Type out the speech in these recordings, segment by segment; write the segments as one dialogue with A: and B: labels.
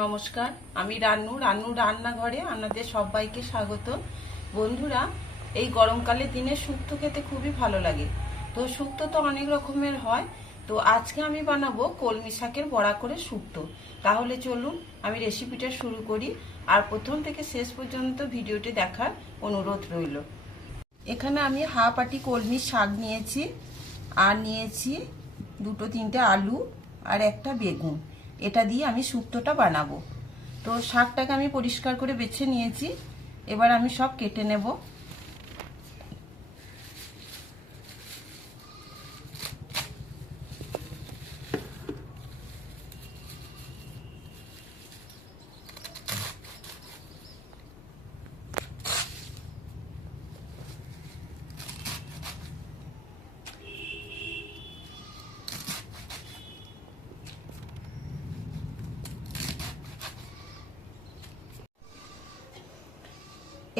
A: নমস্কার, আমি রান্নু। রান্নু রান্নাঘরে আপনাদের সবাইকে স্বাগত। বন্ধুরা, এই গরমকালে দিনে শুক্তো খেতে খুবই ভালো লাগে। তো শুক্তো তো অনেক রকমের হয়। তো আজকে আমি বানাবো কলমি শাকের বড়া করে শুক্তো। তাহলে চলুন আমি রেসিপিটা শুরু করি। আর প্রথম থেকে শেষ পর্যন্ত ভিডিওটি দেখার অনুরোধ রইল। এখানে আমি হাফ আটি কলমি শাক নিয়েছি। আর নিয়েছি দুটো তিনটে আলু আর একটা বেগুন। এটা দিয়ে আমি শুক্তটা বানাবো। তো শাকটাকে আমি পরিষ্কার করে বেছে নিয়েছি। এবার আমি সব কেটে নেব।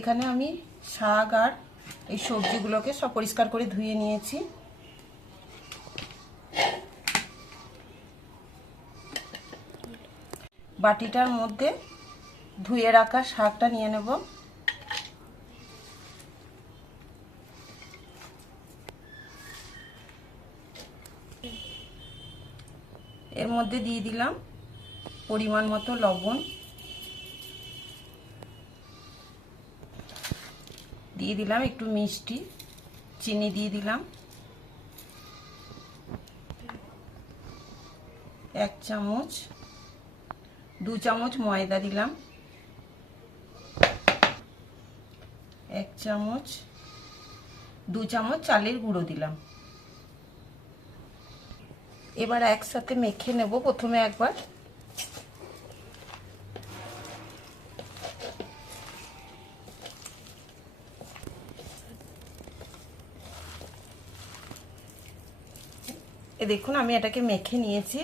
A: এখানে আমি শাক আর এই সবজিগুলোকে সব পরিষ্কার করে ধুয়ে নিয়েছি। বাটিটার মধ্যে ধুয়ে রাখা শাকটা নিয়ে নেব। এর মধ্যে দিয়ে দিলাম পরিমাণ মতো লবণ। দিয়ে দিলাম একটু মিষ্টি, চিনি দিয়ে দিলাম। এক চামচ, দু চামচ ময়দা দিলাম। এক চামচ, দু চামচ চালের গুঁড়ো দিলাম। এবার একসাথে মেখে নেব প্রথমে একবার। এ দেখুন, আমি এটাকে মেখে নিয়েছি।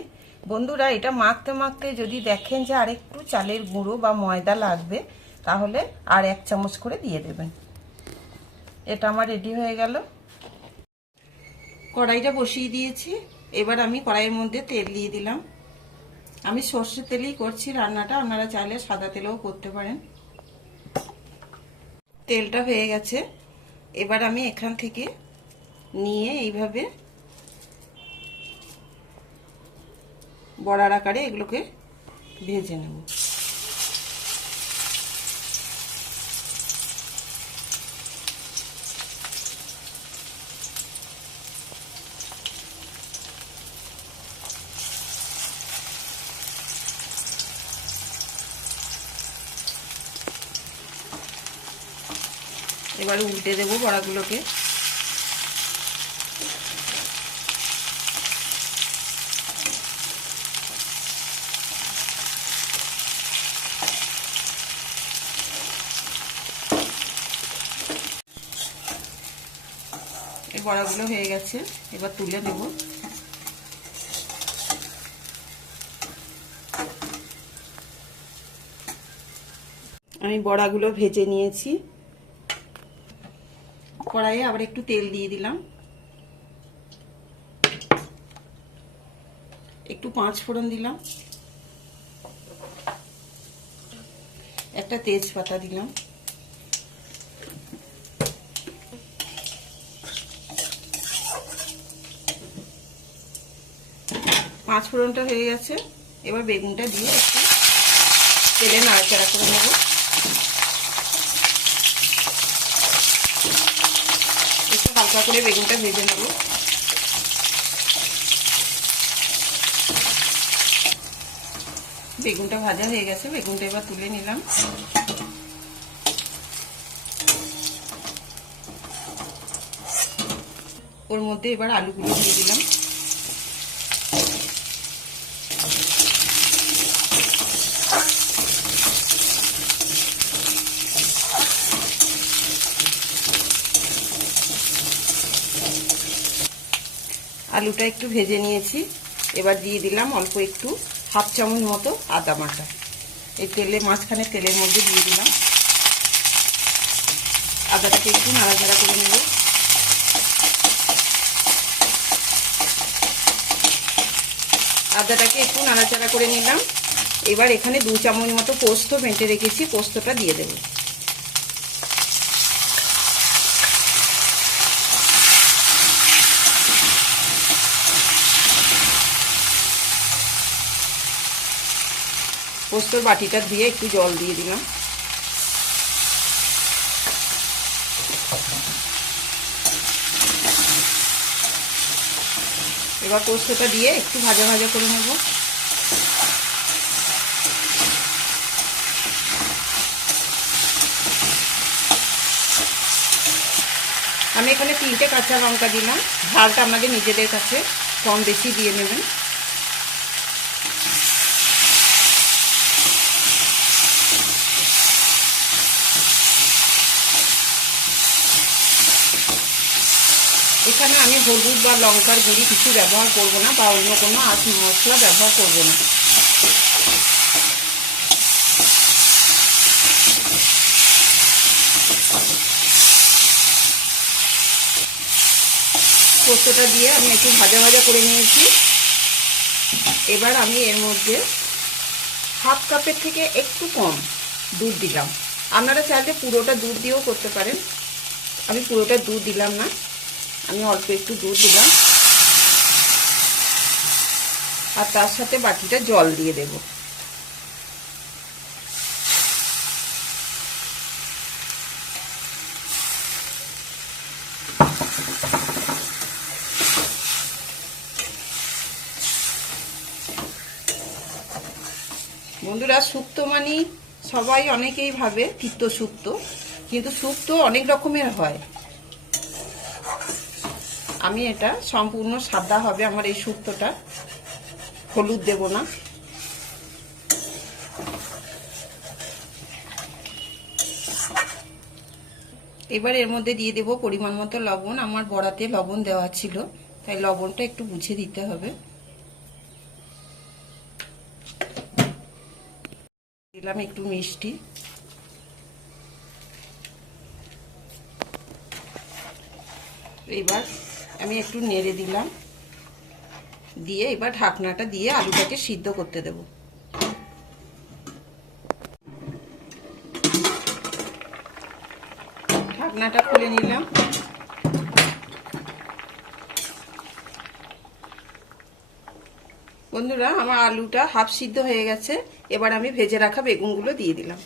A: বন্ধুরা, এটা মাখতে মাখতে যদি দেখেন যে আরেকটু চালের গুঁড়ো বা ময়দা লাগবে, তাহলে আর এক চামচ করে দিয়ে দেবেন। এটা আমার রেডি হয়ে গেল। কড়াইটা বসিয়ে দিয়েছি। এবার আমি কড়াইয়ের মধ্যে তেল দিয়ে দিলাম। আমি সর্ষের তেলেই করছি রান্নাটা। আপনারা চাইলে সাদা তেলেও করতে পারেন। তেলটা হয়ে গেছে। এবার আমি এখান থেকে নিয়ে এইভাবে বড়ার আকারে এগুলোকে ভেজে নেব। এবারে উল্টে দেবো বড়াগুলোকে। বড়াগুলো হয়ে গেছে, এবার তুলে নেব। আমি বড়াগুলো ভেজে নিয়েছি। কড়াইয়ে আবার একটু তেল দিয়ে দিলাম। একটু পাঁচ ফোড়ন দিলাম। একটা তেজপাতা দিলাম। পাঁচ ফোড়নটা হয়ে গেছে। এবার বেগুনটা দিয়ে একটু তেলে নাড়াচাড়া করে নেব। একটু হালকা করে বেগুনটা ভেজে নেব। বেগুনটা ভাজা হয়ে গেছে, বেগুনটা এবার তুলে নিলাম। ওর মধ্যে এবার আলুগুলো দিয়ে দিলাম। আলুটা একটু ভেজে নিয়েছি। এবার দিয়ে দিলাম অল্প একটু হাফ চামচ মতো আদা বাটা। এই তেলে মাঝখানে তেলের মধ্যে দিয়ে দিলাম। আদাটাকে একটু নাড়াচাড়া করে নেব। আদাটাকে একটু নাড়াচাড়া করে নিলাম। এবার এখানে দু চামচ মতো পোস্ত বেঁটে রেখেছি, পোস্তটা দিয়ে দেব। পোস্তর বাটিটা দিয়ে একটু জল দিয়ে দিলাম। এবার পোস্তটা দিয়ে একটু ভাজা ভাজা করে নেব। আমি এখানে তিনটে কাঁচা লঙ্কা দিলাম। ঝালটা আপনাদের নিজেদের কাছে কম বেশি দিয়ে নেবেন। এখানে আমি হলুদ বা লঙ্কার গুঁড়ি কিছু ব্যবহার করব না বা অন্য কোনো আস মশলা ব্যবহার করব না। পোস্তটা দিয়ে আমি একটু ভাজা ভাজা করে নিয়েছি। এবার আমি এর মধ্যে হাফ কাপের থেকে একটু কম দুধ দিলাম। আপনারা চাইলে পুরোটা দুধ দিয়েও করতে পারেন। আমি পুরোটা দুধ দিলাম না। আমি অল্প একটু দুধ দিলাম। আর তার সাথে বাটিটা জল দিয়ে দেব। বন্ধুরা শুক্তো মানে সবাই অনেকেই ভাবে তিক্ত শুক্তো কিন্তু শুক্তো অনেক রকমের হয়। আমি এটা সম্পূর্ণ সাদা হবে আমার এই শুক্তোটা হলুদ দেব না। এবার এর মধ্যে দিয়ে দেব পরিমাণ মতো লবণ। আমার বড়াতে লবণ দেওয়া ছিল, তাই লবণটা একটু বুঝে দিতে হবে। দিলাম একটু মিষ্টি। এবার আমি একটু নেড়ে দিলাম। দিয়ে এবার ঢাকনাটা দিয়ে আলুটাকে সিদ্ধ করতে দেব। ঢাকনাটা খুলে নিলাম। বন্ধুরা, আমার আলুটা হাফ সিদ্ধ হয়ে গেছে। এবার আমি ভেজে রাখা বেগুনগুলো দিয়ে দিলাম।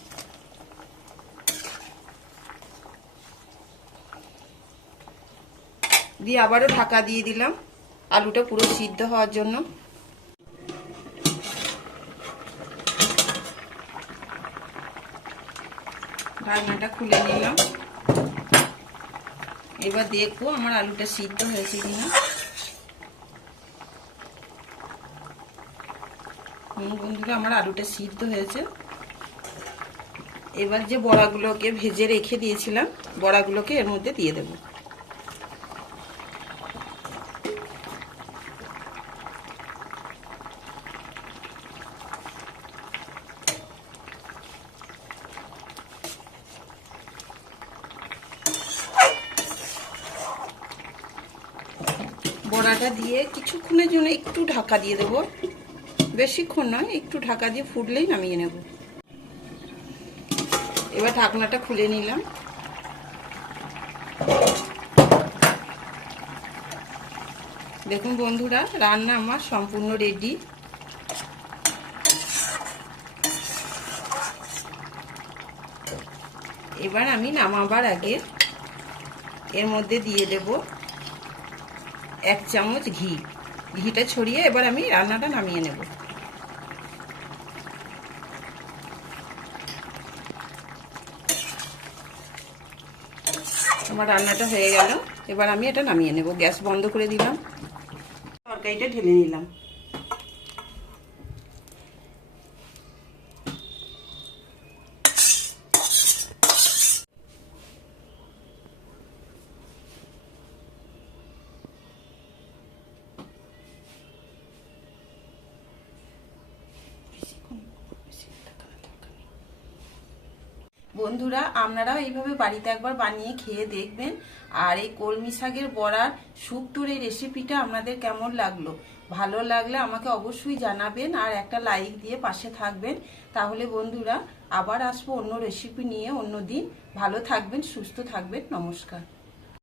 A: দিয়ে আবারও ঢাকা দিয়ে দিলাম। আলুটা পুরো সিদ্ধ হওয়ার জন্য। ঢাকনাটা খুলে নিলাম। এবার দেখব আমার আলুটা সিদ্ধ হয়েছে কিনা। বন্ধুরা, আমার আলুটা সিদ্ধ হয়েছে। এবার যে বড়াগুলোকে ভেজে রেখে দিয়েছিলাম, বড়াগুলোকে এর মধ্যে দিয়ে দেবো। বড়াটা দিয়ে কিছুক্ষণের জন্য একটু ঢাকা দিয়ে দেবো। বেশিক্ষণ নয়, একটু ঢাকা দিয়ে ফুটলেই নামিয়ে নেব। এবার ঢাকনাটা খুলে নিলাম। দেখুন বন্ধুরা, রান্না আমার সম্পূর্ণ রেডি এবার আমি নামাবার আগে এর মধ্যে দিয়ে দেব এক চামচ ঘি। ঘিটা ছড়িয়ে এবার আমি রান্নাটা নামিয়ে নেব। আমার রান্নাটা হয়ে গেল। এবার আমি এটা নামিয়ে নেব। গ্যাস বন্ধ করে দিলাম। তরকারিটা ঢেলে নিলাম। বন্ধুরা, আপনারাও এইভাবে বাড়িতে একবার বানিয়ে খেয়ে দেখবেন। আর এই কলমি শাকের বড়ার শুক্তোর এই রেসিপিটা আপনাদের কেমন লাগল? ভালো লাগলে আমাকে অবশ্যই জানাবেন আর একটা লাইক দিয়ে পাশে থাকবেন। তাহলে বন্ধুরা, আবার আসব অন্য রেসিপি নিয়ে অন্য দিন ভালো থাকবেন, সুস্থ থাকবেন, নমস্কার।